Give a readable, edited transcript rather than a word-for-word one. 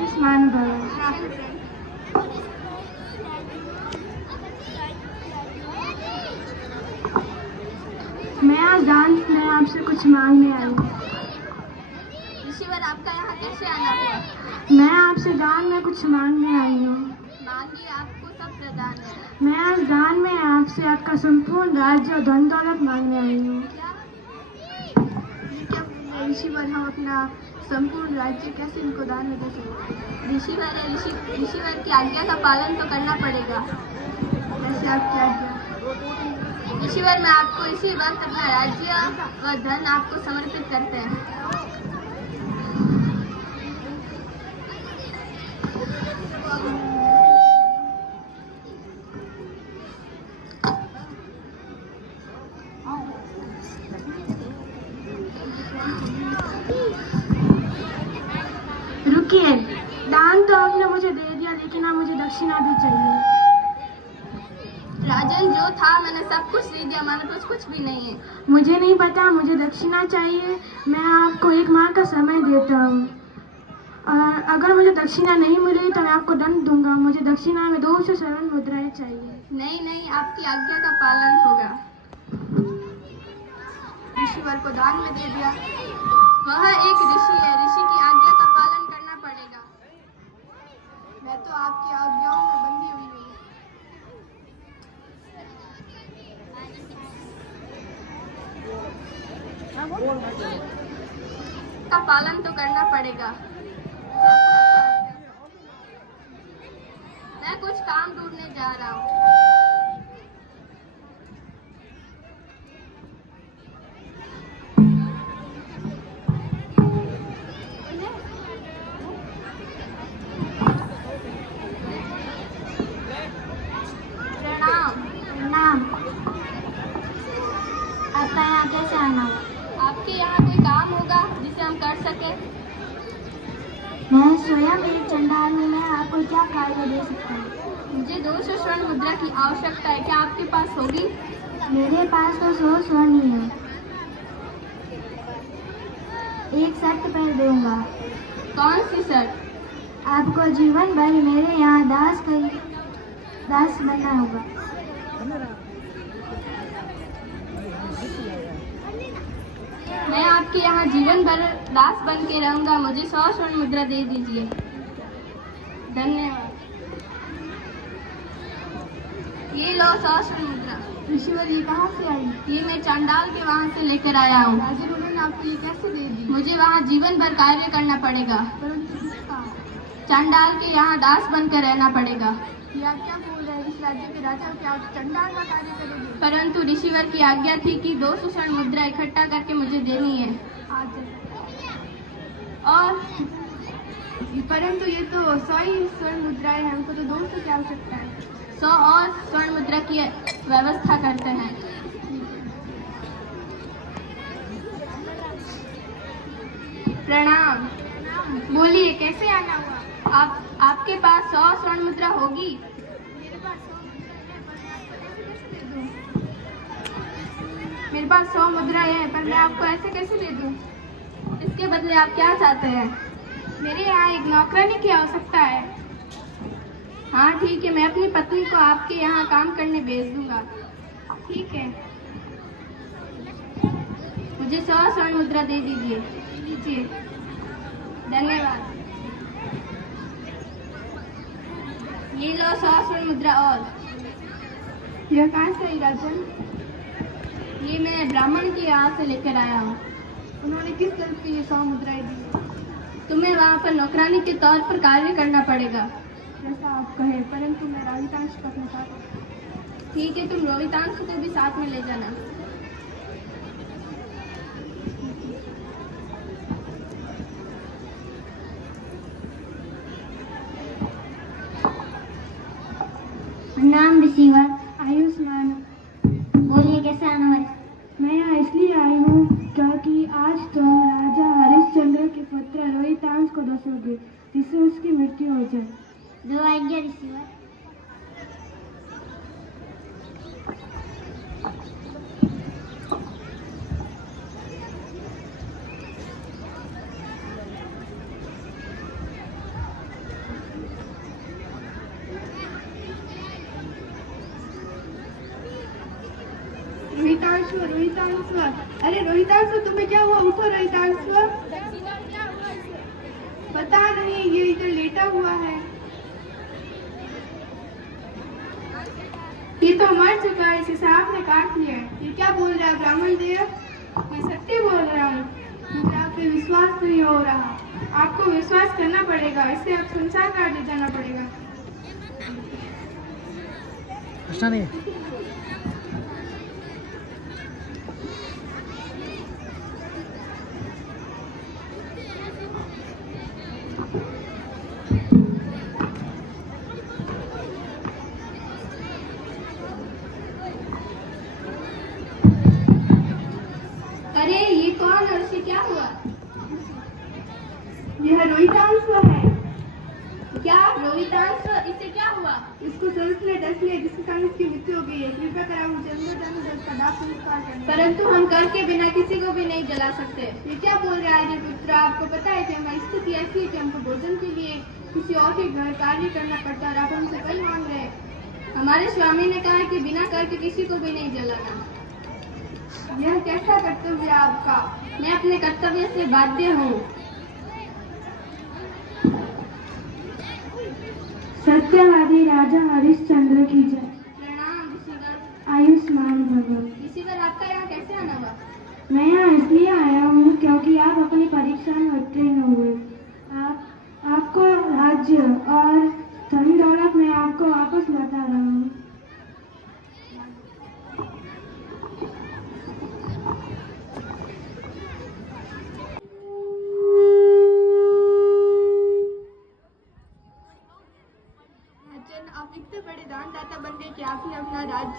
आयुष्मान भव। मैं आज डांस में आपसे कुछ मांगने आई हूँ। ऋषिवर, आपका यहाँ कैसे आना हुआ? मैं आपसे दान में कुछ मांगने आई हूँ। मांगिए, आपको सब प्रदान है। मैं आज दान में आपसे आपका संपूर्ण राज्य और धन दौलत मांगने आई हूँ। क्या ये क्या बोल रहे हैं ऋषिवर? हम अपना संपूर्ण राज्य कैसे इनको दान में दे सकते हैं? ऋषिवर की आज्ञा का पालन तो करना पड़ेगा। वैसे आपकी आज्ञा? ऋषिवर, मैं आपको इसी वक्त अपना राज्य व धन आपको समर्पित करते हैं। रुकिए, दान तो आपने मुझे दे दिया, लेकिन अब मुझे दक्षिणा भी चाहिए। राजन, जो था मैंने सब कुछ दे दिया, हमारे पास कुछ भी नहीं है। मुझे नहीं पता, मुझे दक्षिणा चाहिए। मैं आपको 1 माह का समय देता हूँ। अगर मुझे दक्षिणा नहीं मिली तो मैं आपको दंड दूंगा। मुझे दक्षिणा में 200 स्वर्ण मुद्राएं चाहिए। नहीं, आपकी आज्ञा का पालन होगा। ऋषिवर को दान में दे दिया। वह एक ऋषि है, ऋषि की आज्ञा का पालन करना पड़ेगा। मैं तो आपकी आज्ञाओं में बंधी हुई हूँ। का पालन तो करना पड़ेगा। मैं कुछ काम ढूंढने जा रहा हूँ। नाम आपका यहाँ कैसे आना हुआ? आपके यहाँ कोई काम होगा जिसे हम कर सके? मैं स्वयं एक चंडाल हूँ। मैं आपको क्या कार्य दे सकता हूँ? मुझे 200 स्वर्ण मुद्रा की आवश्यकता है, क्या आपके पास होगी? मेरे पास तो 100 स्वर्ण ही है। एक शर्त पर दूंगा। कौन सी शर्त? आपको जीवन भर मेरे यहाँ दास बनना होगा। मैं आपके यहाँ जीवन भर दास बन के रहूंगा। मुझे 100 स्वर्ण मुद्रा दे दीजिए। धन्यवाद। ये लो 100 स्वर्ण मुद्रा। ऋषिवर, ये कहाँ से आई? ये मैं चांडाल के वहाँ से लेकर आया हूँ। राजन, उन्होंने आपको ये कैसे दे दी? मुझे वहाँ जीवन भर कार्य करना पड़ेगा। परंतु किसका? चांडाल के यहाँ दास बनकर रहना पड़ेगा। ये आप क्या बोल रहे हैं? इस राज्य के राजा क्या चंडाल का कार्य करेंगे? परंतु ऋषिवर की आज्ञा थी कि 200 स्वर्ण मुद्रा इकट्ठा करके मुझे देनी है। और परंतु ये तो 100 ही स्वर्ण मुद्राएं हैं, हमको तो 200 की आवश्यकता है। 100 और स्वर्ण मुद्रा की व्यवस्था करते हैं। प्रणाम। बोलिए, कैसे आना हुआ? आपके पास 100 स्वर्ण मुद्रा होगी? मेरे पास 100 मुद्राएं हैं, पर मैं आपको ऐसे कैसे दे दूं? इसके बदले आप क्या चाहते हैं? मेरे यहाँ एक नौकरानी की आवश्यकता है। हाँ ठीक है, मैं अपनी पत्नी को आपके यहाँ काम करने भेज दूंगा। ठीक है। मुझे 100 स्वर्ण मुद्रा दे दीजिए। लीजिए। धन्यवाद। ये लो 100 स्वर्ण मुद्रा। और यह कहाँ से आई राजन? ये मैं ब्राह्मण के यहाँ से लेकर आया हूँ। उन्होंने किस दल पे ये 100 मुद्राएं दी? तुम्हें वहाँ पर नौकरानी के तौर पर कार्य करना पड़ेगा। जैसा आप कहें, परंतु मैं रोहितांश को अपने साथ। ठीक है, तुम रोहितांश को भी साथ में ले जाना। नाम ऋषिवर, आयुष्मान। बोलिए, कैसे आना हुआ? मैं यहाँ इसलिए आई हूँ क्योंकि आज तुम राजा हरिश्चंद्र के पुत्र रोहितांश को दसोगे, जिससे उसकी मृत्यु हो जाए। दो आज्ञा ऋषिवर। रोहितांश, अरे रोहितांश तुम्हें क्या हुआ? उठो रोहितांश। पता नहीं, ये इधर लेटा हुआ है। ये तो मर चुका है, इसे सांप ने काट लिया है। ये क्या बोल रहा है ब्राह्मण देव? मैं सत्य बोल रहा हूँ। मुझे आप पे विश्वास नहीं हो रहा। आपको विश्वास करना पड़ेगा, इसे अब संसार काट ले जाना पड़ेगा। कृष्णा नहीं अरे ये कौन और इसे क्या हुआ? यह रोहितांश है। क्या रोहितांश? इसे क्या हुआ? इसको सर्प ने डस लिया, जिसके कारण इसकी मृत्यु हो गई है। कृपया कर आप मुझे अंदर जाने दो, इसका दाह संस्कार करें। परंतु हम कर के बिना किसी को भी नहीं जला सकते। ये क्या बोल रहा है पुत्र? आपको पता है कि हमारी स्थिति ऐसी है कि हमको भोजन के लिए किसी और के घर कार्य करना पड़ता है और आप हमसे कल मांग रहे हैं। हमारे स्वामी ने कहा है कि बिना करके किसी को भी नहीं जलाना। यह कैसा कर्तव्य है आपका? मैं अपने कर्तव्य से बाध्य हूँ। सत्यवादी राजा हरिश्चंद्र की जय। प्रणाम ऋषिवर। आयुष्मान भव। ऋषिवर, आपका यहाँ कैसे आना हुआ? मैं यहाँ इसलिए आया हूँ क्योंकि आप अपनी परीक्षा में उत्तीर्ण हुए। आपको राज्य और धन दौलत मैं आपको वापस लौटा रहा हूँ। राजन, आप इतने बड़े दानदाता बन गए कि आपने अपना राज्य